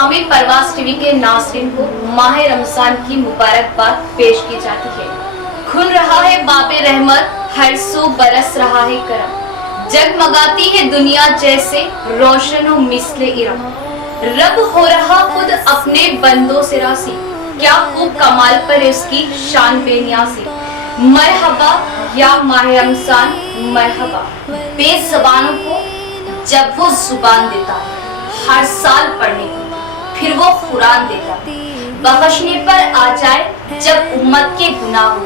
तमामी परवाज़ TV के नाज़रीन को माह रमज़ान की मुबारकबाद पेश की जाती है। खुल रहा है बाबे रहमत, हर सो बरस रहा है करम, जगमगाती है दुनिया जैसे रोशन व मिसले इरम। रब हो रहा खुद अपने बंदों से रासी, क्या खूब कमाल पर उसकी शान बेनियाज़ी। मरहबा या माह रमज़ान मरहबा, बेज़बानों को जब वो जुबान देता है हर साल पढ़ने को, फिर वो कुरान देता है बख्शने पर आ जाए जब उम्मत के गुनाह हो,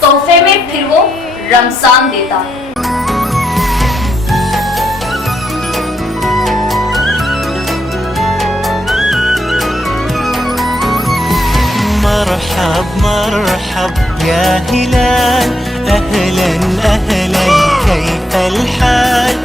तोहफे में फिर वो रमज़ान देता है। मरहब मरहब या हिलाल, अहलन अहलन कैफल हाल,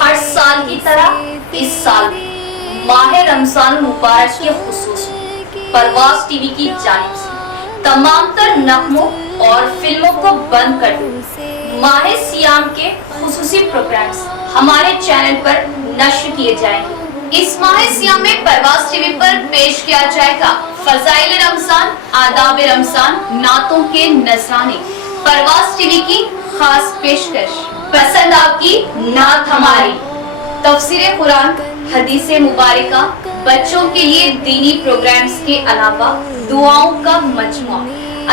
हर साल की तरह इस साल माह रमज़ान मुबारक के खुसूस परवाज़ टीवी की जानिब से तमाम तर नगमों और फिल्मों को बंद कर दो। माह सियाम के खुसूसी प्रोग्राम्स हमारे चैनल पर नश्र किए जाएंगे। इस माह सियाम में परवाज़ टीवी पर पेश किया जाएगा फज़ाइल रमज़ान, आदाब रमज़ान, नातों के नज़राने। परवाज़ टीवी की खास पेशकश, पसंद आपकी नात हमारी, तफसीर कुरान, हदीसे मुबारका, बच्चों के लिए दीनी प्रोग्राम्स के अलावा दुआओं का मजमुआ,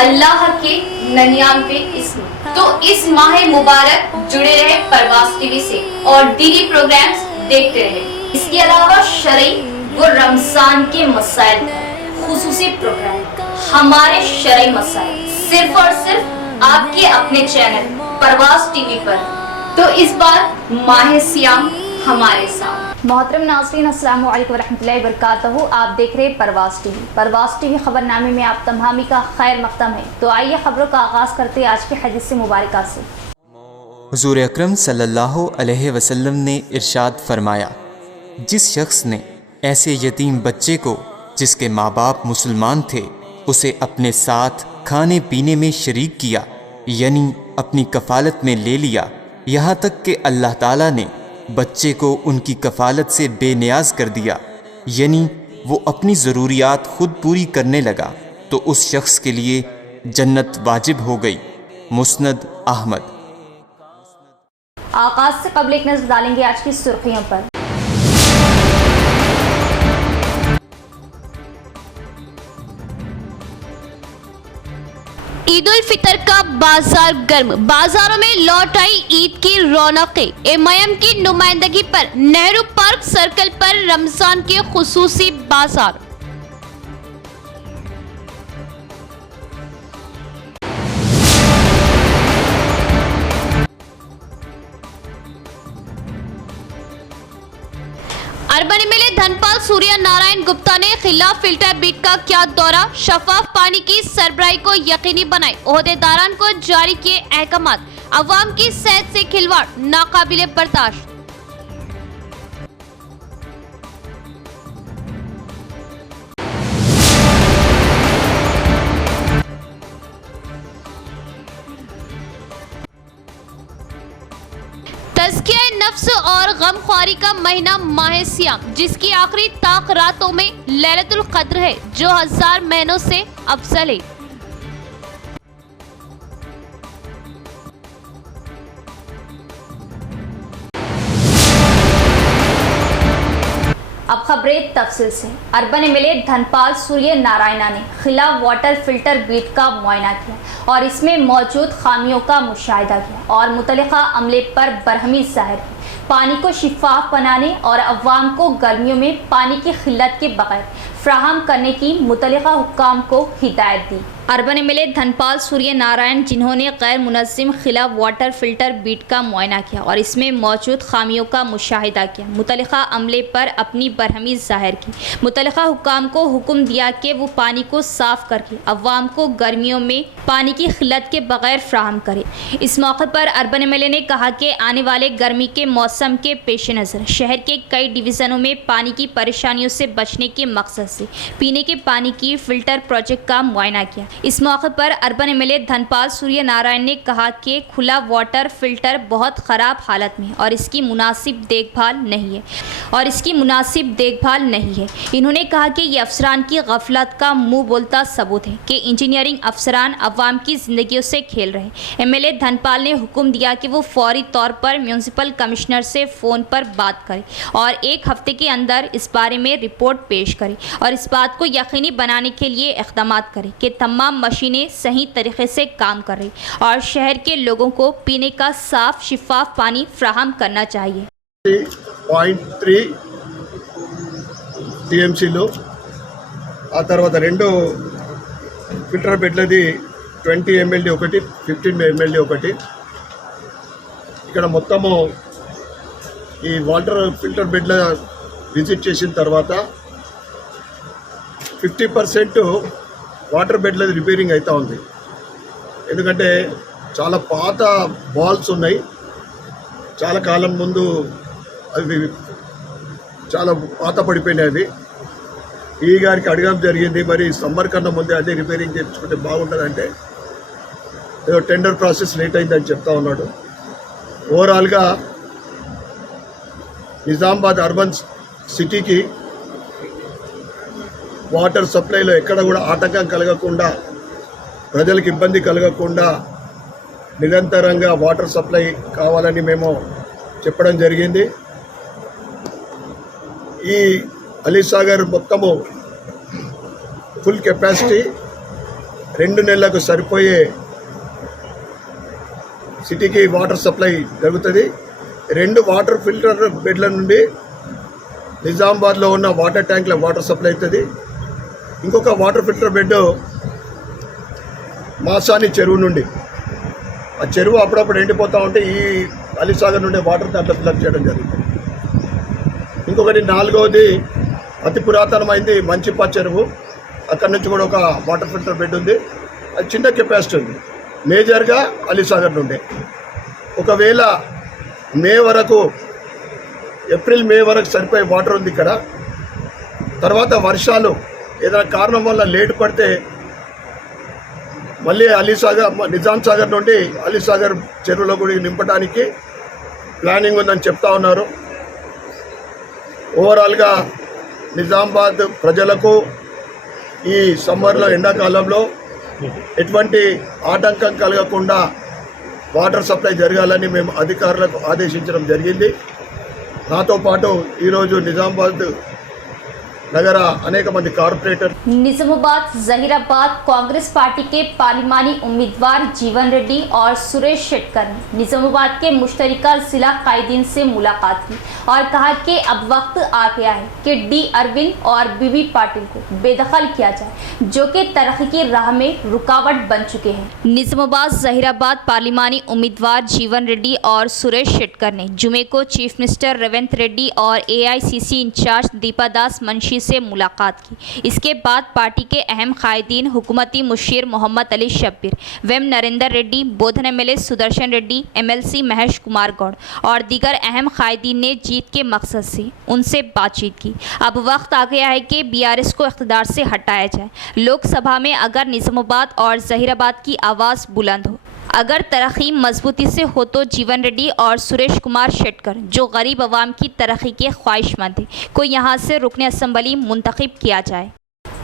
अल्लाह के 99 इस्म। तो इस माह मुबारक जुड़े रहे परवाज़ टीवी से और दीनी प्रोग्राम्स देखते रहे। इसके अलावा शरई व रमज़ान के मसाइल खुसूसी प्रोग्राम, हमारे शरई मसाइल सिर्फ और सिर्फ आपके अपने चैनल परवाज़ टीवी पर। तो इस बार माह सियाम हमारे साथ। मोहतरम नाज़रीन, अस्सलामु अलैकुम रहमतुल्लाहि व बरकातहू। आप देख रहे हैं परवाज़ टीवी। परवाज़ टीवी खबरनामे में आप तमामी का खैर मक़दम है। तो आइए खबरों का आगाज़ करते हैं आज की हदीस मुबारका से। हुज़ूर अकरम सल्लल्लाहु अलैहि वसल्लम ने इरशाद फरमाया, जिस शख्स ने ऐसे यतीम बच्चे को जिसके माँ बाप मुसलमान थे उसे अपने साथ खाने पीने में शरीक किया, यानी अपनी कफ़ालत में ले लिया, यहाँ तक कि अल्लाह ताला ने बच्चे को उनकी कफ़ालत से बेनियाज कर दिया, यानी वो अपनी ज़रूरियात खुद पूरी करने लगा, तो उस शख्स के लिए जन्नत वाजिब हो गई। मुस्नद अहमद। आगाज़ से कबल एक नज़र डालेंगे आज की सुर्खियों पर। ईद उल फितर का बाजार गर्म, बाजारों में लौट आई ईद की रौनकें। एमआईएम की नुमाइंदगी पर नेहरू पार्क सर्कल पर रमजान के खुसूसी बाजार। अर्बन एमएलए धनपाल सूर्य नारायण गुप्ता ने खिलाफ फिल्टर बीट का किया दौरा, शफाफ पानी की सरबराही को यकीनी बनाए, ओहदेदारान को जारी किए अहकामात, अवाम की सेहत से खिलवाड़ नाकाबिले बर्दाश्त। तज़किया नफ्स और गमख्वारी का महीना माह सियाम, जिसकी आखिरी ताक रातों में लैलतुल क़द्र है, जो 1000 महीनों से अफजल है। अब खबरें तफसील से। अर्बन एमएलए धनपाल सूर्य नारायणा ने खिलाफ वाटर फिल्टर बीट का मुआयना किया और इसमें मौजूद खामियों का मुशाहिदा किया और मुतल्लिका अमले पर बरहमी ज़ाहिर की। पानी को शिफाफ बनाने और अवाम को गर्मियों में पानी की किल्लत के बगैर फ्राहम करने की मुतल्लिका हुक्काम को हिदायत दी। अर्बन एमएलए धनपाल सूर्य नारायण, जिन्होंने गैर मुनज़्ज़म खिलाफ वाटर फिल्टर बीट का मुआयना किया और इसमें मौजूद खामियों का मुशाहिदा किया, मुतल्लिका अमले पर अपनी बरहमी ज़ाहिर की, मुतल्लिका हुक्काम को हुक्म दिया कि वो पानी को साफ़ करके अवाम को गर्मियों में पानी की किल्लत के बगैर फ्राहम करे। इस मौके पर अर्बन एमएलए ने कहा कि आने वाले गर्मी के मौसम के पेश नज़र शहर के कई डिवीज़नों में पानी की परेशानियों से बचने के मकसद से पीने के पानी की फ़िल्टर प्रोजेक्ट का मुआयना किया। इस मौके पर अर्बन एमएलए धनपाल सूर्य नारायण ने कहा कि खुला वाटर फिल्टर बहुत ख़राब हालत में है और इसकी मुनासिब देखभाल नहीं है। इन्होंने कहा कि ये अफसरान की गफलत का मुंह बोलता सबूत है कि इंजीनियरिंग अफसरान अवाम की ज़िंदगियों से खेल रहे हैं। एमएलए धनपाल ने हुक्म दिया कि वो फौरी तौर पर म्यूनसिपल कमिश्नर से फ़ोन पर बात करें और 1 हफ्ते के अंदर इस बारे में रिपोर्ट पेश करें और इस बात को यकीनी बनाने के लिए इक़दाम करें कि तमाम मशीनें सही तरीके से काम कर रही और शहर के लोगों को पीने का साफ शिफाफ पानी फ्राहम करना चाहिए। 0.3 టీఎంసీలు ఆ తర్వాత 2 ఫిల్టర్ బెడ్లది 20 mld ఒకటి 15 mld ఒకటి ఇక్కడ మొత్తము ఈ వాటర్ ఫిల్టర్ బెడ్ల విజిట్ చేసిన తర్వాత 50% వాటర్ బెడ్లది రిపేరింగ్ అవుతూ ఉంది। ఎందుకంటే చాలా పాత బాల్స్ ఉన్నాయి, చాలా కాలం ముందు అవి చాలా పాత పడిపోయినాయి। అవి ఈ గారికి అడగడం జరిగింది, మరి సమ్మర్ కన్నా ముందే అదే రిపేరింగ్ చేయించుకుంటే బాగుంటుందంటే ఏదో టెండర్ ప్రాసెస్ లేట్ అయిందని చెప్తా ఉన్నాడు। ఓవరాల్గా నిజామాబాద్ అర్బన్ సిటీకి వాటర్ సప్లైలో ఎక్కడ కూడా ఆటంకం కలగకుండా, ప్రజలకు ఇబ్బంది కలగకుండా నిరంతరంగా వాటర్ సప్లై కావాలని మేము చెప్పడం జరిగింది। ఈ అలీసాగర్ మొత్తము ఫుల్ కెపాసిటీ 2 నెలలకు సరిపోయే సిటీకి వాటర్ సప్లై జరుగుతుంది। 2 వాటర్ ఫిల్టర్ బెడ్ల నుండి నిజామాబాద్లో ఉన్న వాటర్ ట్యాంక్ల వాటర్ సప్లై అవుతుంది। ఇంకొక వాటర్ ఫిల్టర్ బెడ్ మాసాని చెరువు నుండి, ఆ చెరువు అప్పుడప్పుడు ఎండిపోతూ ఉంటే ఈ అలీసాగర్ నుండి వాటర్ దాంట్లో ఫిల్అప్ చేయడం జరుగుతుంది। ఇంకొకటి 4వది అతి పురాతనమైంది మంచిపా చెరువు, అక్కడి నుంచి కూడా ఒక వాటర్ ఫిల్టర్ బెడ్ ఉంది, అది చిన్న కెపాసిటీ ఉంది। మేజర్గా అలీసాగర్ నుండి ఒకవేళ ఏప్రిల్ మే వరకు సరిపోయే వాటర్ ఉంది ఇక్కడ। తర్వాత వర్షాలు ఏదైనా కారణం వల్ల లేట్ పడితే మళ్ళీ నిజాం సాగర్ నుండి అలీసాగర్ చెరువులో కూడా నింపడానికి ప్లానింగ్ ఉందని చెప్తా ఉన్నారు। ఓవరాల్గా నిజామాబాద్ ప్రజలకు ఈ సమ్మర్లో ఎండాకాలంలో ఎటువంటి ఆటంకం కలగకుండా వాటర్ సప్లై జరగాలని మేము అధికారులకు ఆదేశించడం జరిగింది। నాతో పాటు ఈరోజు నిజామాబాద్ नगर अनेक मंदी कारपोरेटर निजामाबाद जहीराबाद कांग्रेस पार्टी के पार्लिमानी उम्मीदवार जीवन रेड्डी और सुरेश शेट्टर ने निजामाबाद के मुश्तरका जिला कायदीन से मुलाकात की और कहा कि अब वक्त आ गया है कि डी अरविंद और बीबी पाटिल को बेदखल किया जाए, जो कि तरक्की की राह में रुकावट बन चुके हैं। निजामाबाद जहीराबाद पार्लिमानी उम्मीदवार जीवन रेड्डी और सुरेश शेट्टर ने जुमे को चीफ मिनिस्टर रेवंत रेड्डी और एआईसीसी इंचार्ज दीपादास मुंशी से मुलाकात की। इसके बाद पार्टी के अहम कायदीन हुकूमती मुशीर मोहम्मद अली शब्बीर, वेम नरेंद्र रेड्डी, बोधन एमएलए सुदर्शन रेड्डी, एमएलसी महेश कुमार गौड़ और दीगर अहम कायदीन ने जीत के मकसद से उनसे बातचीत की। अब वक्त आ गया है कि बीआरएस को इख्तिदार से हटाया जाए। लोकसभा में अगर निजामाबाद और जहीराबाद की आवाज़ बुलंद हो, अगर तरक्की मजबूती से हो तो जीवन रेड्डी और सुरेश कुमार शेट्टर, जो गरीब आवाम की तरक्की के ख्वाहिशमंद है, को यहाँ से रुकने असम्बली मुंतखब किया जाए।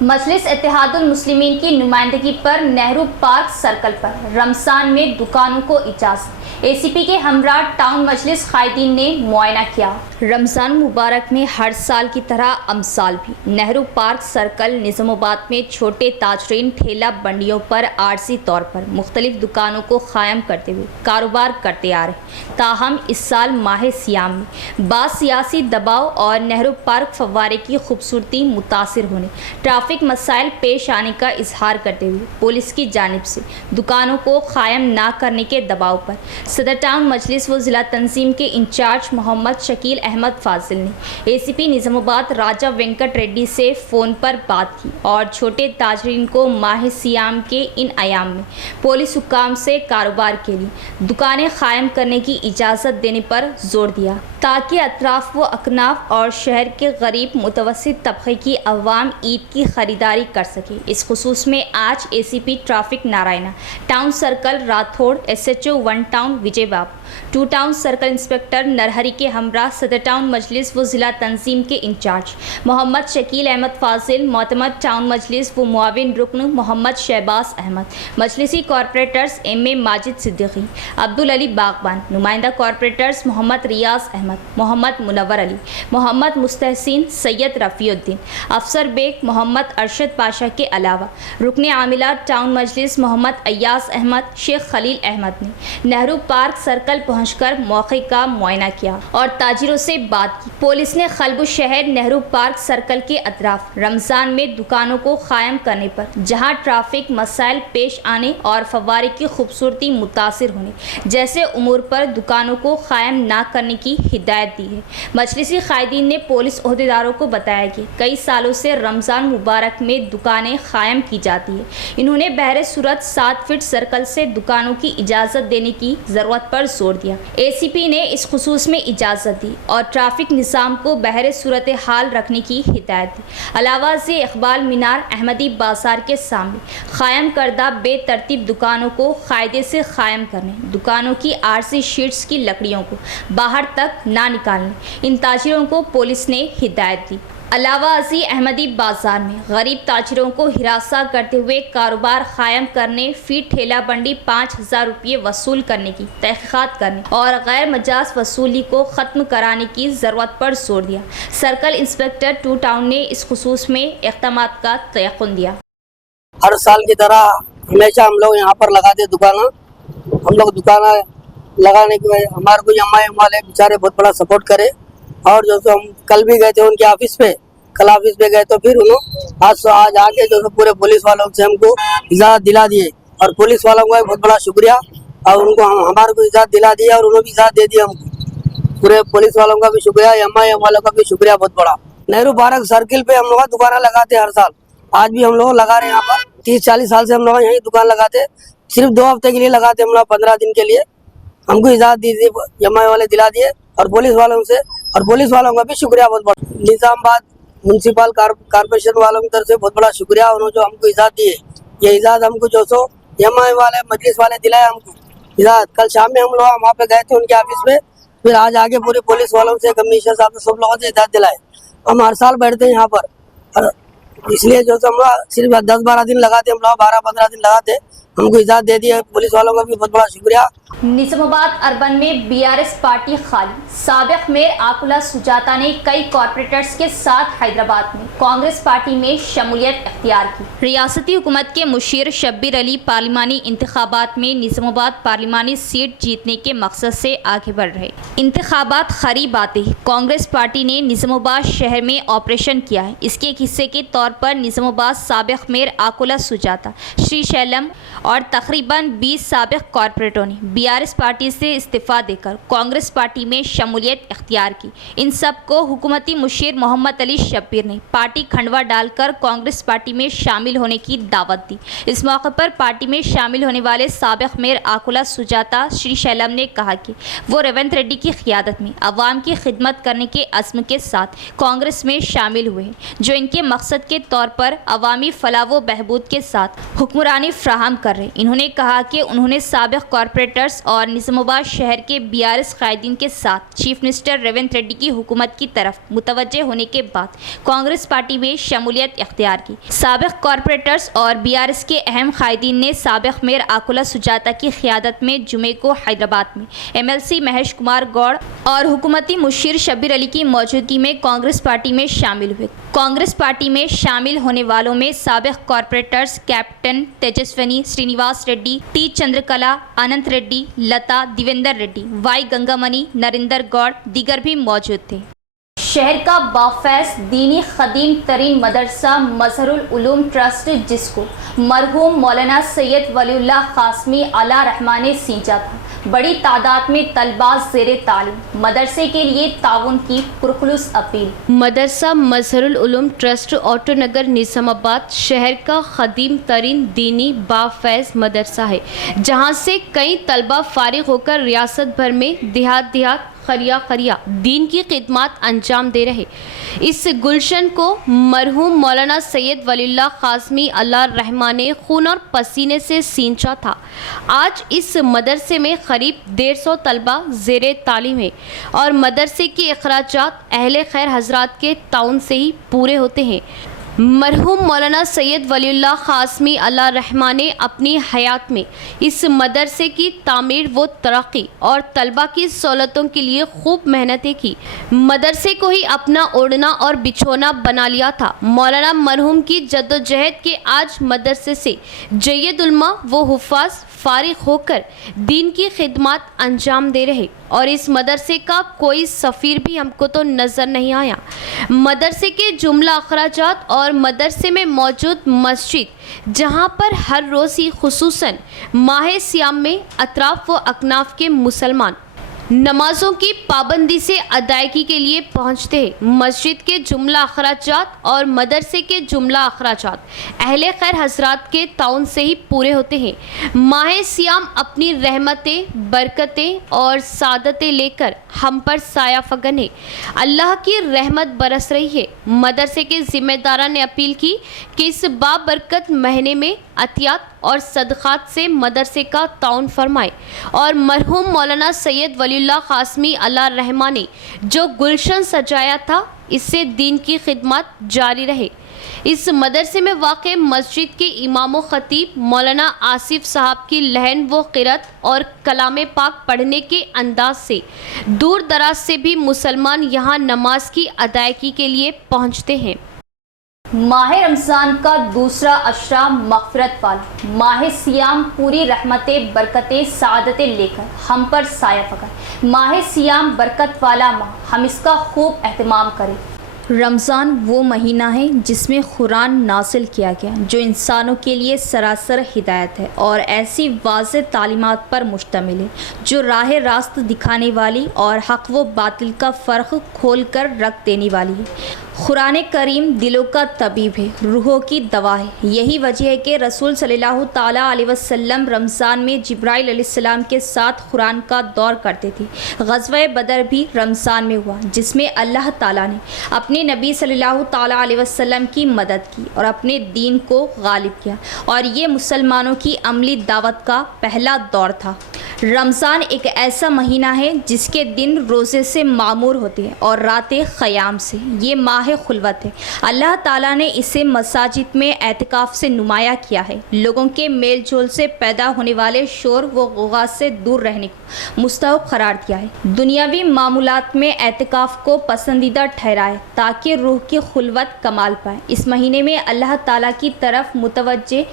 मजलिस इत्तेहादुल मुस्लिमीन की नुमाइंदगी पर नेहरू पार्क सर्कल पर रमज़ान में दुकानों को इजाज़त। एसीपी के हमरा टाउन मजलिस कायदीन ने मुआयना किया। रमज़ान मुबारक में हर साल की तरह अमसाल भी नेहरू पार्क सर्कल निजामाबाद में छोटे ताजरीन ठेला बंडियों पर आर्जी तौर पर मुख्तलिफ दुकानों को क़ायम करते हुए कारोबार करते आ रहे। ताहम इस साल माह सियाम में बास सियासी दबाव और नेहरू पार्क फव्वारे की खूबसूरती मुतासिर होने, ट्रैफिक मसाइल पेश आने का इजहार करते हुए पुलिस की जानिब से दुकानों को क़ायम ना करने के दबाव पर सदर टाउन मजलिस व ज़िला तंजीम के इंचार्ज मोहम्मद शकील अहमद फाजिल ने एसीपी निज़ामाबाद राजा वेंकट रेड्डी से फ़ोन पर बात की और छोटे ताजरीन को माह सियाम के इन अयाम में पुलिस हुक्काम से कारोबार के लिए दुकानें कायम करने की इजाज़त देने पर जोर दिया ताकि अतराफ़ व अकनाफ और शहर के गरीब मुतवस्सित तबके की अवाम ईद की ख़रीदारी कर सके। इस खुसूस में आज ACP traffic Narayana, town circle Rathore, SHO 1 town Vijay Babu, 2 town circle inspector Narhari के हमरा, सदर टाउन मजलिस व ज़िला तंजीम के इंचार्ज मोहम्मद शकील अहमद फाजिल, मोतमद टाउन मजलिस व मुआविन रुकन मोहम्मद शहबाज अहमद, मजलिसी कॉरपोरेटर्स MA माजिद सिद्दीकी, अब्दुल अली बागबान, नुमाइंदा कॉरपोरेटर्स मोहम्मद रियाज अहमद, मोहम्मद मुनव्वर अली, मोहम्मद मुस्तहसिन, सैयद रफ़ीउद्दीन, अफसर बेग मोहम्मद अरशद पाशा के अलावा रुकन आमिला टाउन मजलिस मोहम्मद अय्याज अहमद, शेख खलील अहमद ने नेहरू पार्क सर्कल पहुंचकर मौके का मुआयना किया और ताजिरों से बात की। पुलिस ने खलबु शहर नेहरू पार्क सर्कल के अतराफ रमज़ान में दुकानों को कायम करने पर जहां ट्रैफिक मसाइल पेश आने और फव्वारे की खूबसूरती मुतासिर होने जैसे उमूर पर दुकानों को कायम ना करने की हिदायत दी है। मजलिसी कायदीन ने पुलिस ओहदेदारों को बताया कि कई सालों से रमज़ान मुबारक में दुकानें कायम की जाती है। इन्होंने बहरे सूरत 7 फीट सर्कल से दुकानों की इजाज़त देने की ज़रूरत पर जोर दिया। एसीपी ने इस खुसूस में इजाज़त दी और ट्रैफिक निज़ाम को बहरे सूरत हाल रखने की हिदायत दी। अलावा से इकबाल मीनार अहमदी बाजार के सामने कायम करदा बेतरतीब दुकानों को कायदे से कायम करने, दुकानों की RC शीट्स की लकड़ियों को बाहर तक ना निकालने, इन ताजिरों को पुलिस ने हिदायत दी। अलावा अजी अहमदी बाजार में गरीब ताजिरों को हिरासा करते हुए कारोबार कायम करने, फीट ठेला बंडी 5000 रुपये वसूल करने की तहकीकात करने और गैर मजाज वसूली को ख़त्म कराने की ज़रूरत पर जोर दिया। सर्कल इंस्पेक्टर 2 टाउन ने इस खुसूस में इक़दामात का तयक़ुन दिया। हर साल की तरह हमेशा हम लोग यहाँ पर लगाते दुकान। हम लोग दुकान लगाने की वजह हमारे को MIM वाले बेचारे बहुत बड़ा सपोर्ट करे और जो सो हम कल भी गए थे उनके ऑफिस पे, कल ऑफिस पे गए तो फिर उन्होंने आज आके जो सो पूरे पुलिस वालों से हमको इजाज़त दिला दिए और पुलिस वालों का बहुत बड़ा शुक्रिया और उनको हमारे को इजाज़त दिला दिया और उन्होंने भी इजाज़त दे दिया हमको। पूरे पुलिस वालों का भी शुक्रिया, MIM वालों का भी शुक्रिया बहुत बड़ा। नेहरू पार्क सर्किल पे हम लोग दुकान लगाते हर साल, आज भी हम लोग लगा रहे हैं। यहाँ पर 30-40 साल से हम लोग यही दुकान लगाते, सिर्फ 2 हफ्ते के लिए लगाते हम लोग, 15 दिन के लिए हमको इजाज़त दी थी, MIM वाले दिला दिए और पुलिस वालों से, और पुलिस वालों का भी शुक्रिया बहुत बड़ा। निज़ामाबाद म्यूनसिपल कॉर्पोरेशन वालों की तरफ से बहुत बड़ा शुक्रिया, उन्होंने जो हमको इजाज़त दी है, ये इजाज़त हमको जो सो MIM वाले मजलिस वाले दिलाए हमको इजाज़त। कल शाम में हम लोग वहाँ पे गए थे उनके ऑफिस में, फिर आज आगे पूरे पुलिस वालों से, कमिश्नर साहब से, सब लोगों से इजाज़त दिलाए। हम हर साल बैठते हैं यहाँ पर, इसलिए जो हम लोग सिर्फ 10-12 दिन लगाते, हम लोग 12-15 दिन लगाते, हमको इजाज़त दे दी है। पुलिस वालों का भी बहुत बड़ा शुक्रिया। निज़ामाबाद अर्बन में BRS पार्टी खाली, साबिक मेयर आकुला सुजाता ने कई कॉरपोरेटर्स के साथ हैदराबाद में कांग्रेस पार्टी में शमूलियत इख्तियार की। रियासती हुकूमत के मुशीर शब्बीर अली पार्लिमानी इंतखाबात में निज़ामाबाद पार्लिमानी सीट जीतने के मकसद से आगे बढ़ रहे। इंतखाबात करीब आते ही कांग्रेस पार्टी ने निज़ामाबाद शहर में ऑपरेशन किया है। इसके एक हिस्से के तौर पर निज़ामाबाद साबिक मेयर आकुला सुजाता, श्री शैलम और तकरीबन 20 साबिक कॉरपोरेटरों ने BRS पार्टी से इस्तीफ़ा देकर कांग्रेस पार्टी में शमूलियत इख्तियार की। इन सब को हुकूमती मुशीर मोहम्मद अली शब्बीर ने पार्टी खंडवा डालकर कांग्रेस पार्टी में शामिल होने की दावत दी। इस मौके पर पार्टी में शामिल होने वाले साबिक मेयर आकुला सुजाता श्री शैलम ने कहा कि वो रेवंत रेड्डी की क़ियादत में अवाम की खिदमत करने के अज़्म के साथ कांग्रेस में शामिल हुए हैं, जो इनके मकसद के तौर पर अवामी फलाह व बहबूद के साथ हुक्मरानी फ्राहम कर रहे। इन्होंने कहा कि उन्होंने साबिक कॉरपोरेटर्स और निज़ामाबाद शहर के BRS कायदीन के साथ चीफ मिनिस्टर रेवंत रेड्डी की हुकूमत की तरफ मुतवज्जे होने के बाद कांग्रेस पार्टी में शमूलियत इख्तियार की। साबिक कॉरपोरेटर्स और BRS के अहम कायदीन ने साबिक मेयर आकुला सुजाता की क़ियादत में जुमे को हैदराबाद में MLC महेश कुमार गौड़ और हुकूमती मुशीर शब्बीर अली की मौजूदगी में कांग्रेस पार्टी में शामिल हुए। कांग्रेस पार्टी में शामिल होने वालों में साबिक corporators captain Tejaswini, Srinivas Reddy, T Chandrakala, Anant Reddy, Lata, Divendra Reddy, Y Gangamani, Narendra Goud दीगर भी मौजूद थे। शहर का बाफैज़ दीनी ख़दीम तरीन मदरसा मज़हरुल उलूम ट्रस्ट, जिसको मरहूम मौलाना सैयद वलीउल्लाह कासमी अला रहमान ने सींचा था, बड़ी तादाद में तलबा ज़ेरे तालीम, मदरसे के लिए ताउन की पुरखुलूस अपील। मदरसा मजहरुल उलूम ट्रस्ट ऑटो नगर निजामाबाद शहर का खदीम तरीन दीनी बाफैज़ मदरसा है, जहां से कई तलबा फारिग होकर रियासत भर में देहात खरिया दीन की खिदमत अंजाम दे रहे। इस गुलशन को मरहूम मौलाना सैयद वलीउल्लाह कासमी अल्लाह रहमान ने खून और पसीने से सींचा था। आज इस मदरसे में करीब 150 तलबा ज़ेरे तालीम है और मदरसे के अखराजात अहले खैर हजरात के ताउन से ही पूरे होते हैं। मरहूम मौलाना सैयद वलीउल्लाह कासमी अल्लाह रहमान ने अपनी हयात में इस मदरसे की तामीर व तरक्की और तलबा की सहूलतों के लिए खूब मेहनतें की। मदरसे को ही अपना ओढ़ना और बिछोना बना लिया था। मौलाना मरहूम की जद्दोजहद के आज मदरसे से जय्यद उलमा व हुफ़ाज़ फारिग होकर दीन की खिदमत अंजाम दे रहे और इस मदरसे का कोई सफ़ीर भी हमको तो नज़र नहीं आया। मदरसे के जुमला अखराजात और मदरसे में मौजूद मस्जिद, जहां पर हर रोज़ ही खुसूसन माह सियाम में अतराफ़ व अकनाफ के मुसलमान नमाजों की पाबंदी से अदायगी के लिए पहुंचते हैं। मस्जिद के जुमला अखराजात और मदरसे के जुमला अखराजात अहले खैर हजरात के ताउन से ही पूरे होते हैं। माह सियाम अपनी रहमतें, बरकतें और सादतें लेकर हम पर साया फगन है। अल्लाह की रहमत बरस रही है। मदरसे के ज़िम्मेदारान ने अपील की कि इस बाबरकत महीने में अतियात और सदक़ात से मदरसे का ताउन फरमाए और मरहूम मौलाना सैयद वलीउल्लाह कासमी अल्लाह रहमान ने जो गुलशन सजाया था, इससे दीन की खिदमत जारी रहे। इस मदरसे में वाक़े मस्जिद के इमाम व ख़तीब मौलाना आसिफ साहब की लहन व क़िरात और कलाम पाक पढ़ने के अंदाज से दूर दराज से भी मुसलमान यहाँ नमाज की अदायगी के लिए पहुँचते हैं। माह रमज़ान का दूसरा अशरा मग़फ़िरत वाला माह सियाम पूरी रहमतें, बरकतें, सादतें लेकर हम पर साया फगन। माह सियाम बरकत वाला माह, हम इसका खूब एहतमाम करें। रमज़ान वो महीना है जिसमें कुरान नाज़िल किया गया, जो इंसानों के लिए सरासर हिदायत है और ऐसी वाज़ेह तालीमात पर मुश्तमिल है जो राह रास्त दिखाने वाली और हक़ व बातिल का फ़र्क खोल कर रख देने वाली है। कुरान करीम दिलों का तबीब है, रूहों की दवा है। यही वजह है कि रसूल सल्लल्लाहु ताला अलैहि वसल्लम रमज़ान में जिब्राइल अलैहिस्सलाम के साथ कुरान का दौर करते थे। ग़ज़वा बदर भी रमज़ान में हुआ, जिसमें अल्लाह ताला ने अपने नबी सल्लल्लाहु ताला अलैहि वसल्लम की मदद की और अपने दीन को गालिब किया और ये मुसलमानों की अमली दावत का पहला दौर था। रमज़ान एक ऐसा महीना है जिसके दिन रोज़े से मामूर होते हैं और रातें क़याम से। ये माह खुलवत है। अल्लाह ताला ने इसे मसाजिद में एतिकाफ़ से नुमाया किया है। लोगों के मेल जोल से पैदा होने वाले शोर व गुगा से दूर रहने को मुस्तहब करार दिया है। दुनियावी मामूलात में एतिकाफ़ को पसंदीदा ठहराए ताकि रूह की खुलवत कमाल पाए। इस महीने में अल्लाह ताला की तरफ मुतवज्जे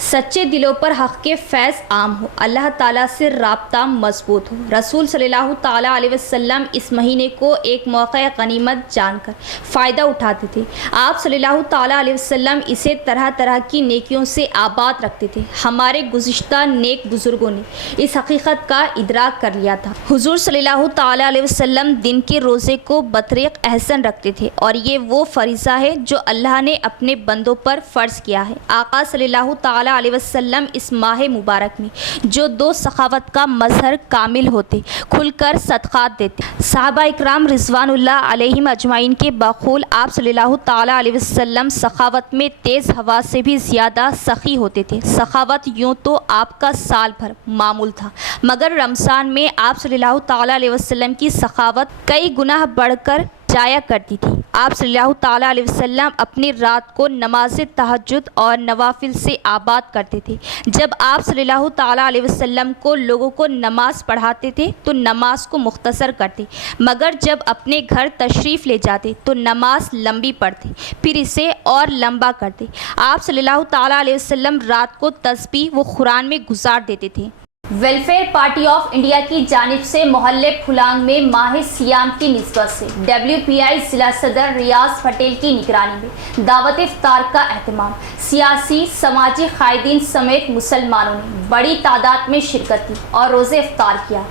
सच्चे दिलों पर हक़ के फैज़ आम हो, अल्लाह ताला से राब्ता मजबूत हो। रसूल सल्लल्लाहु ताला अलैहि वसल्लम इस महीने को एक मौक़े गनीमत जानकर फ़ायदा उठाते थे। आप सल्लल्लाहु ताला अलैहि वसल्लम इसे तरह तरह की नेकियों से आबाद रखते थे। हमारे गुज़िश्ता नेक बुज़ुर्गों ने इस हकीकत का इदराक कर लिया था। हुज़ूर सल्लल्लाहु ताला अलैहि वसल्लम दिन के रोज़े को बतरीक़ अहसन रखते थे और ये वो फ़रीज़ा है जो अल्लाह ने अपने बंदों पर फ़र्ज़ किया है। आका सल्लल्लाहु ताला अलैहि वसल्लम इस माह मुबारक में जो दो सखावत का मज़हर कामिल होते, खुलकर सदक़ात देते। सहाबा इकराम रिज़वानुल्लाह अलैहिम अजमाइन के बखूल आप सल्लल्लाहु ताला अलैहि वसल्लम सखावत में तेज़ हवा से भी ज़्यादा सखी होते थे। सखावत यूँ तो आपका साल भर मामूल था, मगर रमज़ान में आप सल्लल्लाहु ताला अलैहि वसल्लम की सखावत कई गुना बढ़कर जाया करती थी। आप सल्लल्लाहु ताला अलैहि वसल्लम अपनी रात को नमाज तहज्जुद और नवाफिल से आबाद करते थे। जब आप सल्लल्लाहु ताला अलैहि वसल्लम को लोगों को नमाज पढ़ाते थे तो नमाज को मुख्तसर करते, मगर जब अपने घर तशरीफ़ ले जाते तो नमाज लंबी पढ़ते, फिर इसे और लंबा करते। आप सल्लल्लाहु ताला अलैहि वसल्लम रात को तस्बीह व कुरान में गुजार देते थे। वेलफेयर पार्टी ऑफ इंडिया की जानिब से मोहल्ले फुलांग में माह सियाम की निस्बत से WPI जिला सदर रियाज पटेल की निगरानी में दावत इफ्तार का एहतमाम। सियासी समाजी कायदीन समेत मुसलमानों ने बड़ी तादाद में शिरकत की और रोज़े इफ्तार किया।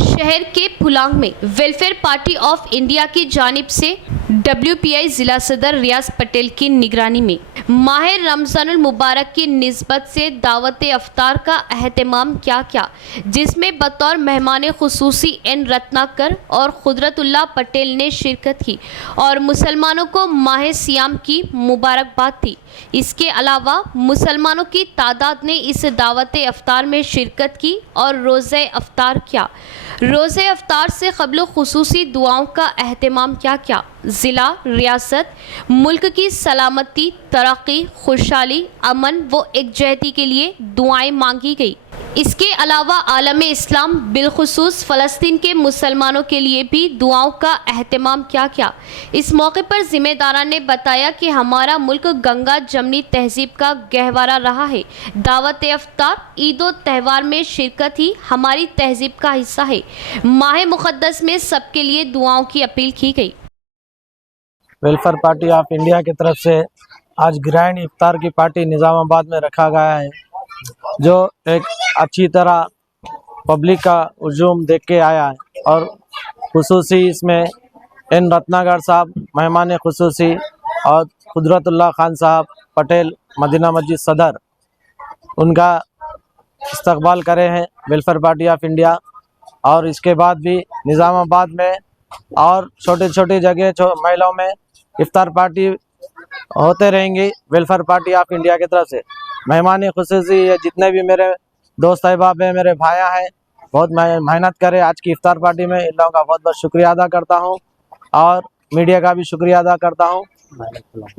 शहर के फुलांग में वेलफेयर पार्टी ऑफ इंडिया की जानिब से WPI जिला सदर रियाज पटेल की निगरानी में माह रमज़ानुल मुबारक की निस्बत से दावत अफ्तार का अहतमाम किया, जिसमें बतौर मेहमान खुसूसी एन रत्नाकर और कुदरतुल्लाह पटेल ने शिरकत की और मुसलमानों को माह सियाम की मुबारकबाद दी। इसके अलावा मुसलमानों की तादाद ने इस दावत अफ्तार में शिरकत की और रोज़े अफ्तार किया। रोज़े अफ्तार से क़ब्ल खुसूसी दुआओं का अहतमाम किया। ज़िला, रियासत, मुल्क की सलामती, तरक्की, खुशहाली, अमन व एकजहती के लिए दुआएं मांगी गई। इसके अलावा आलम इस्लाम बिलखुसूस फ़लस्तीन के मुसलमानों के लिए भी दुआओं का अहतमाम किया। इस मौके पर ज़िम्मेदारान ने बताया कि हमारा मुल्क गंगा जमनी तहजीब का गहवारा रहा है। दावत अफ्तार, ईद और त्यौहार में शिरकत ही हमारी तहजीब का हिस्सा है। माह मुक़द्दस में सबके लिए दुआओं की अपील की गई। वेलफेयर पार्टी ऑफ इंडिया की तरफ से आज ग्रैंड इफ्तार की पार्टी निज़ामाबाद में रखा गया है, जो एक अच्छी तरह पब्लिक का हुजूम देख के आया है और खुसूसी इसमें एन रत्नाकर साहब मेहमान खुसूसी और कुदरतुल्लाह खान साहब पटेल मदीना मस्जिद सदर उनका इस्तकबाल करे हैं वेलफेयर पार्टी ऑफ इंडिया। और इसके बाद भी निज़ामाबाद में और छोटी छोटी जगह महिलाओं में इफ्तार पार्टी होते रहेंगी वेलफेयर पार्टी ऑफ इंडिया की तरफ से। मेहमान खुसूसी ये जितने भी मेरे दोस्त अहबाब हैं, मेरे भाया हैं, बहुत मेहनत करे आज की इफ्तार पार्टी में। इन लोगों का बहुत बहुत शुक्रिया अदा करता हूं और मीडिया का भी शुक्रिया अदा करता हूं,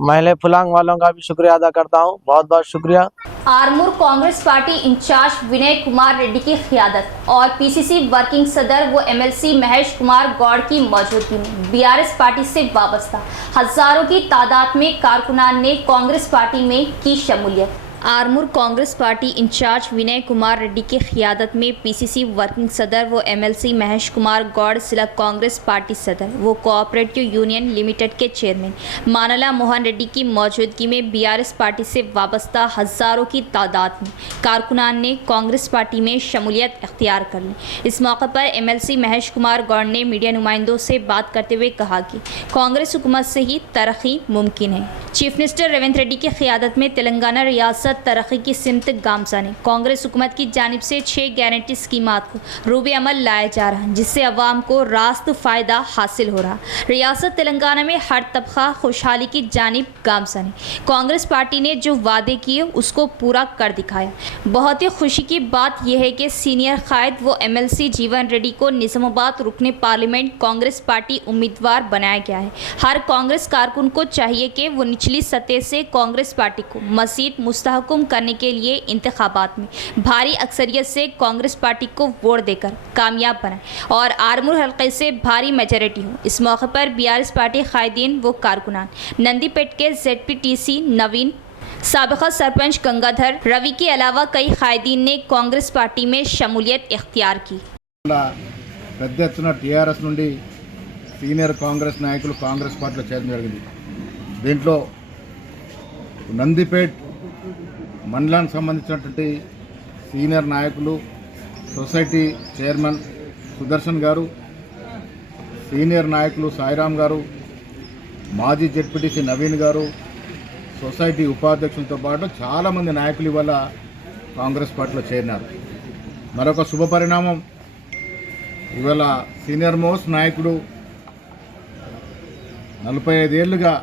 महले फुलांग वालों का भी शुक्रिया अदा करता हूं। बहुत बहुत शुक्रिया। आरमूर कांग्रेस पार्टी इंचार्ज विनय कुमार रेड्डी की क़ियादत और PCC वर्किंग सदर व MLC महेश कुमार गौड़ की मौजूदगी में BRS पार्टी से वाबस्ता हजारों की तादाद में कारकुनान ने कांग्रेस पार्टी में की शमूलियत। आरमूर कांग्रेस पार्टी इंचार्ज विनय कुमार रेड्डी की क़ियादत में PCC वर्किंग सदर व MLC महेश कुमार गौड़, जिला कांग्रेस पार्टी सदर व कोऑपरेटिव यूनियन लिमिटेड के चेयरमैन मानला मोहन रेड्डी की मौजूदगी में BRS पार्टी से वाबस्ता हज़ारों की तादाद में कारकुनान ने कांग्रेस पार्टी में शमूलियत इख्तियार कर ली। इस मौके पर MLC महेश कुमार गौड़ ने मीडिया नुमाइंदों से बात करते हुए कहा कि कांग्रेस हुकूमत से ही तरक्की मुमकिन है। चीफ मिनिस्टर रेवंत रेड्डी की क़ियादत में तेलंगाना रियासत तरक्की की सिमत गामज़ान है। कांग्रेस हुकूमत की जानिब से 6 गारंटी स्कीमात को रूबे अमल लाया जा रहा है, जिससे अवाम को रास्त फ़ायदा हासिल हो रहा। रियासत तेलंगाना में हर तबका खुशहाली की जानिब गामज़ान है। कांग्रेस पार्टी ने जो वादे किए उसको पूरा कर दिखाया। बहुत ही खुशी की बात यह है कि सीनियर कायद व MLC जीवन रेड्डी को निज़ामाबाद रुकने पार्लियामेंट कांग्रेस पार्टी उम्मीदवार बनाया गया है। हर कांग्रेस कारकुन को चाहिए कि वो निचली सतह से कांग्रेस पार्टी को मज़ीद मुस्तहकम करने के लिए इंतखाबात में भारी अक्सरियत से कांग्रेस पार्टी को वोट देकर कामयाब बनाए और आरमूर हल्के से भारी मेजॉरिटी हो। इस मौके पर BRS पार्टी कायदीन व कारकुनान नंदीपेट के ZPTC नवीन, साबिक़ा सरपंच गंगाधर रवि के अलावा कई कायदीन ने कांग्रेस पार्टी में शमूलियत इख्तियार की। పెద్ద ఎత్తున టీఆర్ఎస్ నుండి సీనియర్ కాంగ్రెస్ నాయకులు కాంగ్రెస్ పార్టీలో చేరడం జరిగింది. దీంట్లో నందిపేట్ మండలానికి సంబంధించినటువంటి సీనియర్ నాయకులు, సొసైటీ చైర్మన్ సుదర్శన్ గారు, సీనియర్ నాయకులు సాయిరామ్ గారు, మాజీ ZPTC నవీన్ గారు, సొసైటీ ఉపాధ్యక్షులతో పాటు చాలామంది నాయకులు ఇవాళ కాంగ్రెస్ పార్టీలో చేరినారు. మరొక శుభ పరిణామం, ఇవాళ సీనియర్ మోస్ట్ నాయకుడు 45 ఏళ్ళుగా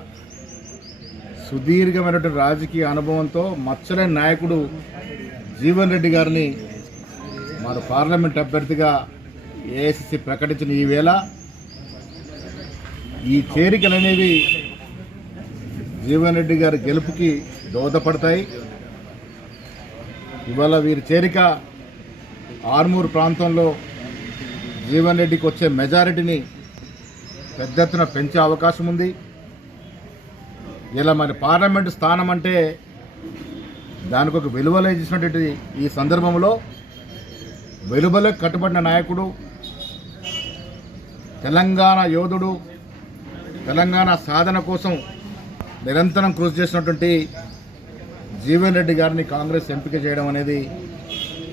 సుదీర్ఘమైనటువంటి రాజకీయ అనుభవంతో మచ్చలేని నాయకుడు జీవన్ రెడ్డి గారిని మరి పార్లమెంట్ అభ్యర్థిగా AICC ప్రకటించిన ఈ వేళ ఈ చేరికలు అనేవి జీవన్ రెడ్డి గారి గెలుపుకి దోహదపడతాయి. ఇవాళ వీరి చేరిక ఆర్మూర్ ప్రాంతంలో జీవన్ రెడ్డికి వచ్చే మెజారిటీని పెద్ద ఎత్తున పెంచే అవకాశం ఉంది. ఇలా మరి పార్లమెంటు స్థానం అంటే దానికి ఒక విలువలే ఇచ్చినటువంటి ఈ సందర్భంలో వెలువలకు కట్టుబడిన నాయకుడు, తెలంగాణ యోధుడు, తెలంగాణ సాధన కోసం నిరంతరం కృషి చేసినటువంటి జీవన్ రెడ్డి గారిని కాంగ్రెస్ ఎంపిక చేయడం అనేది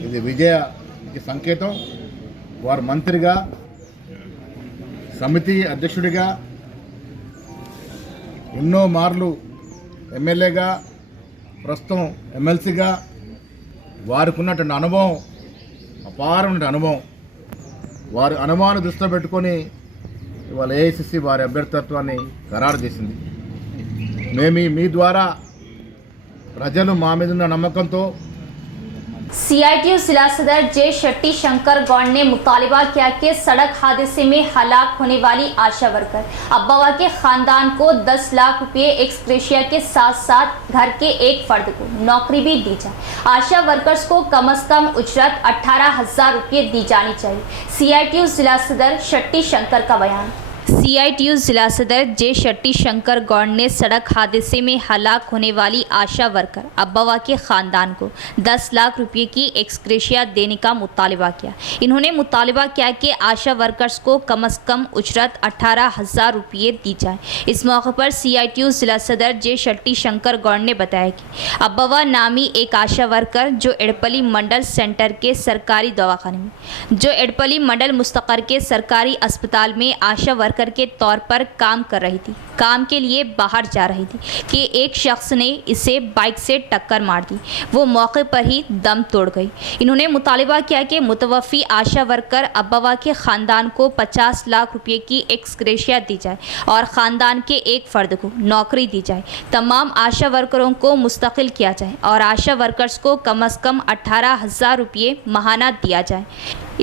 ఇది విజయకి సంకేతం. వారు మంత్రిగా, సమితి అధ్యక్షుడిగా, ఎన్నో మార్లు ఎమ్మెల్యేగా, ప్రస్తుతం ఎమ్మెల్సీగా వారికి ఉన్నటువంటి అనుభవం, అపారమైన అనుభవం, వారి అనుభవాన్ని దృష్టిలో పెట్టుకొని ఇవాళ ఏఐసిసి వారి అభ్యర్థిత్వాన్ని ఖరారు చేసింది. మేము మీ ద్వారా ప్రజలు మా మీద ఉన్న నమ్మకంతో सीआईटीयू जिला सदर जे शट्टी शंकर गौड़ ने मुतालिबा किया कि सड़क हादसे में हलाक होने वाली आशा वर्कर अब्बावा के खानदान को 10 लाख रुपए एक्स ग्रेशिया के साथ साथ घर के एक फर्द को नौकरी भी दी जाए। आशा वर्कर्स को कम से कम उजरत 18,000 रुपये दी जानी चाहिए। सीआईटीयू जिला सदर शट्टी शंकर का बयान। सीआईटीयू जिला सदर जे शट्टी शंकर गौड़ ने सड़क हादसे में हलाक होने वाली आशा वर्कर अब्बावा के ख़ानदान को 10 लाख रुपए की एक्स ग्रेशिया देने का मुतालिबा किया। इन्होंने मुतालिबा किया कि आशा वर्कर्स को कम से कम उजरत 18,000 रुपये दी जाए। इस मौके पर सीआईटीयू जिला सदर जे शट्टी शंकर गौड़ ने बताया कि अब्बावा नामी एक आशा वर्कर जो एडपली मंडल सेंटर के सरकारी दवाखाने में, जो एडपली मंडल मुस्तकर के सरकारी अस्पताल में आशा वर्कर के तौर पर काम कर रही थी, काम के लिए बाहर जा रही थी कि एक शख्स ने इसे बाइक से टक्कर मार दी। वो मौके पर ही दम तोड़ गई। इन्होंने मुतालिबा किया कि मुतवफ़ी आशा वर्कर अब्बावा के ख़ानदान को 50 लाख रुपए की एक्स ग्रेशिया दी जाए और ख़ानदान के एक फ़र्द को नौकरी दी जाए। तमाम आशा वर्करों को मुस्तकिल किया जाए और आशा वर्कर्स को कम से कम 18,000 रुपये माहाना दिया जाए।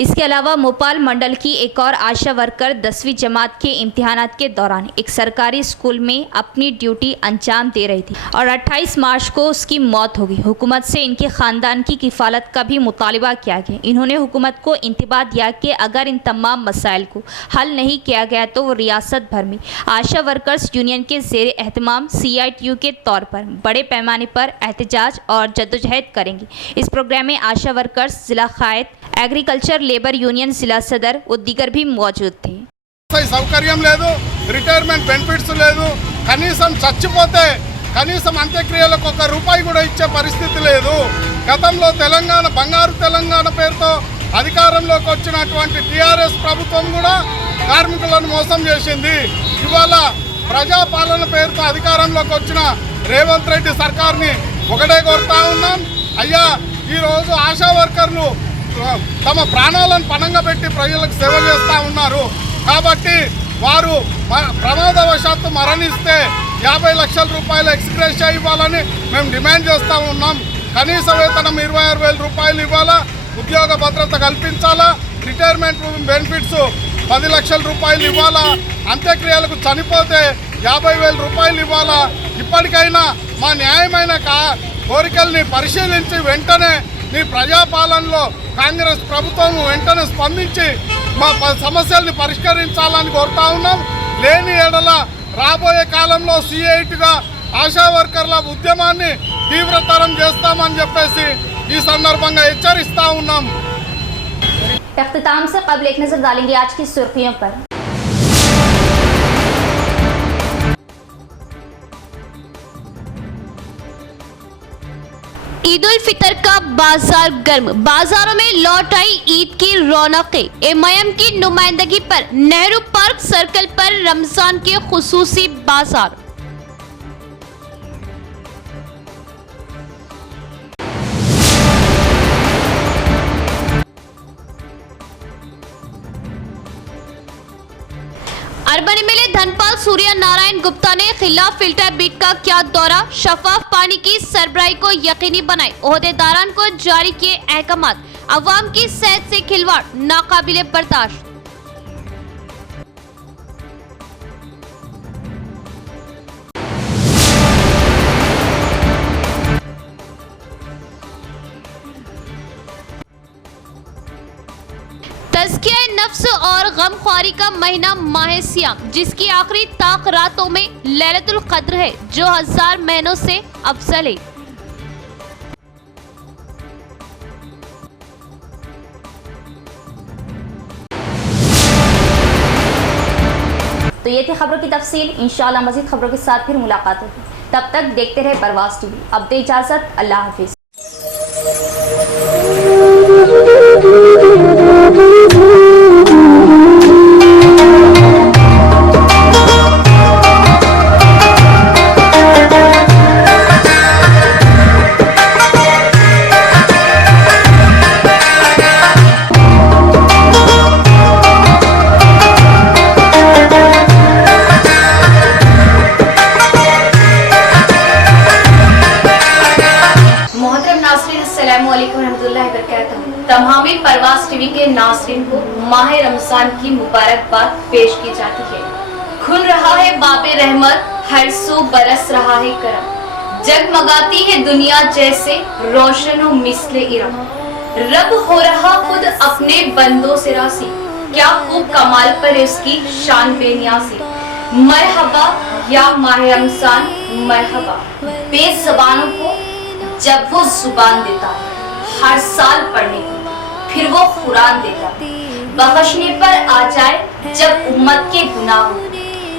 इसके अलावा मोपाल मंडल की एक और आशा वर्कर 10वीं जमात के इम्तिहानात के दौरान एक सरकारी स्कूल में अपनी ड्यूटी अंजाम दे रही थी और 28 मार्च को उसकी मौत हो गई। हुकूमत से इनके ख़ानदान की किफ़ालत का भी मुतालिबा किया गया। इन्होंने हुकूमत को इंतबाह दिया कि अगर इन तमाम मसाइल को हल नहीं किया गया तो वो रियासत भर में आशा वर्कर्स यूनियन के ज़ेर एहतमाम सीआईटीयू के तौर पर बड़े पैमाने पर एहतजाज और जद्दोजहद करेंगे। इस प्रोग्राम में आशा वर्कर्स, जिला कायद, एग्रीकल्चर लेबर यूनियन जिला सदर और दीगर भी मौजूद थे। సౌకర్యం లేదు, రిటైర్మెంట్ బెనిఫిట్స్ లేదు, కనీసం చచ్చిపోతే కనీసం అంత్యక్రియలకు ₹1 కూడా ఇచ్చే పరిస్థితి లేదు. గతంలో తెలంగాణ బంగారు తెలంగాణ పేరుతో అధికారంలోకి వచ్చినటువంటి టీఆర్ఎస్ ప్రభుత్వం కూడా కార్మికులను మోసం చేసింది. ఇవాళ ప్రజాపాలన పేరుతో అధికారంలోకి వచ్చిన రేవంత్ రెడ్డి సర్కార్ని ఒకటే కోరుతా ఉన్నాం. అయ్యా, ఈరోజు ఆశా వర్కర్లు తమ ప్రాణాలను పణంగా పెట్టి ప్రజలకు సేవ చేస్తూ ఉన్నారు. కాబట్టి వారు ప్రమాదవశాత్తు మరణిస్తే 50 లక్షల రూపాయల ఎక్స్గ్రేషియా ఇవ్వాలని మేము డిమాండ్ చేస్తూ ఉన్నాం. కనీస వేతనం 26,000 రూపాయలు ఇవ్వాలా, ఉద్యోగ భద్రత కల్పించాలా, రిటైర్మెంట్ బెనిఫిట్స్ 10 లక్షల రూపాయలు ఇవ్వాలా, అంత్యక్రియలకు చనిపోతే 50,000 రూపాయలు ఇవ్వాలా. ఇప్పటికైనా మా న్యాయమైన కోరికల్ని పరిశీలించి వెంటనే నీ ప్రజాపాలనలో కాంగ్రెస్ ప్రభుత్వం వెంటనే స్పందించి మా సమస్యల్ని పరిష్కరించాలని కోరుతా ఉన్నాం. లేని ఎడల రాబోయే కాలంలో C8గా ఆశా వర్కర్ల ఉద్యమాన్ని తీవ్రతరం చేస్తామని చెప్పేసి ఈ సందర్భంగా హెచ్చరిస్తా ఉన్నాం. इख्तिताम से कबल एक नजर डालेंगे आज की सुर्खियों पर। ईद उल फितर का बाजार गर्म, बाजारों में लौट आई ईद की रौनकें। एमआईएम की नुमाइंदगी पर नेहरू पार्क सर्कल पर रमजान के खुसूसी बाजार। अर्बन एमएलए धनपाल सूर्य नारायण गुप्ता ने खिलाफ फिल्टर बीट का किया दौरा, शफाफ पानी की सरबराही को यकीनी बनाए, ओहदेदारान को जारी किए अहकामात, अवाम की सेहत से खिलवाड़ नाकाबिले बर्दाश्त। तज़किया-ए-नफ्स और गमख्वारी का महीना माह सियाम, जिसकी आखिरी ताक रातों में लैलतुल क़द्र है, जो 1000 महीनों से अफजल है। तो ये थी खबरों की तफसील। इंशाअल्लाह मज़ीद खबरों के साथ फिर मुलाकात होगी। तब तक देखते रहे परवाज़ टीवी। अब दे इजाज़त, अल्लाह हाफिज़। टीवी के नाज़रीन को माह रमजान की मुबारकबाद पेश की जाती है। खुल रहा है बाबे रहमत, हर सो बरस रहा है करम, जगमगाती है दुनिया जैसे रोशन व मिसले इरम। रब हो रहा खुद अपने बंदों से रासी, क्या खूब कमाल पर उसकी शान बेनियासी। मरहबा या माह रमजान मरहबा, बेज़बानों को जब वो जुबान देता है हर साल पढ़ने को, फिर वो कुरान देता है बख्शने पर आ जाए जब उम्मत के गुनाह हो,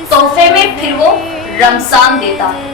तोहफे में फिर वो रमजान देता है।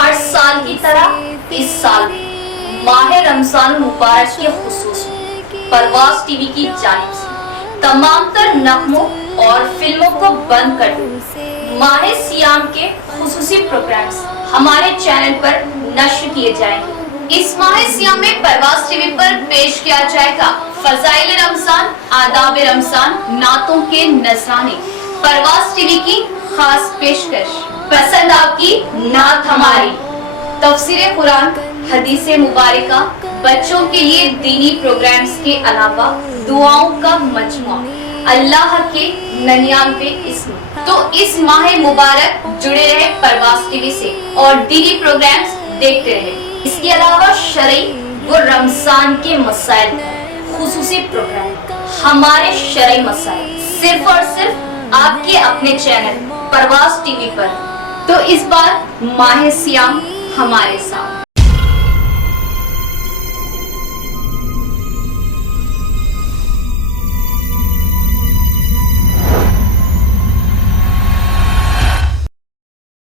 हर साल की तरह इस साल भी माह रमजान मुबारक के खुसूस में परवाज़ टीवी की जानिब से तमाम तर नगमों और फिल्मों को बंद कर दो माह सियाम के खुसूसी प्रोग्राम्स हमारे चैनल पर नश्र किए जाएंगे। इस माह सियाम में परवाज़ टीवी पर पेश किया जाएगा फज़ाइल रमजान, आदाब रमजान, नातों के नजराने। परवाज़ टीवी की खास पेशकश, पसंद आपकी नात हमारी, तफसीर कुरान, हदीसे मुबारका, बच्चों के लिए दीनी प्रोग्राम्स के अलावा दुआओं का मजमुआ, अल्लाह के 99 इस्म। तो इस माह मुबारक जुड़े रहे परवाज़ टीवी से और दीनी प्रोग्राम्स देखते रहे। इसके अलावा शरई व रमजान के मसाइल खुसूसी प्रोग्राम, हमारे शरई मसाइल सिर्फ और सिर्फ आपके अपने चैनल परवाज़ टीवी पर। तो इस बार माह सियाम हमारे साथ।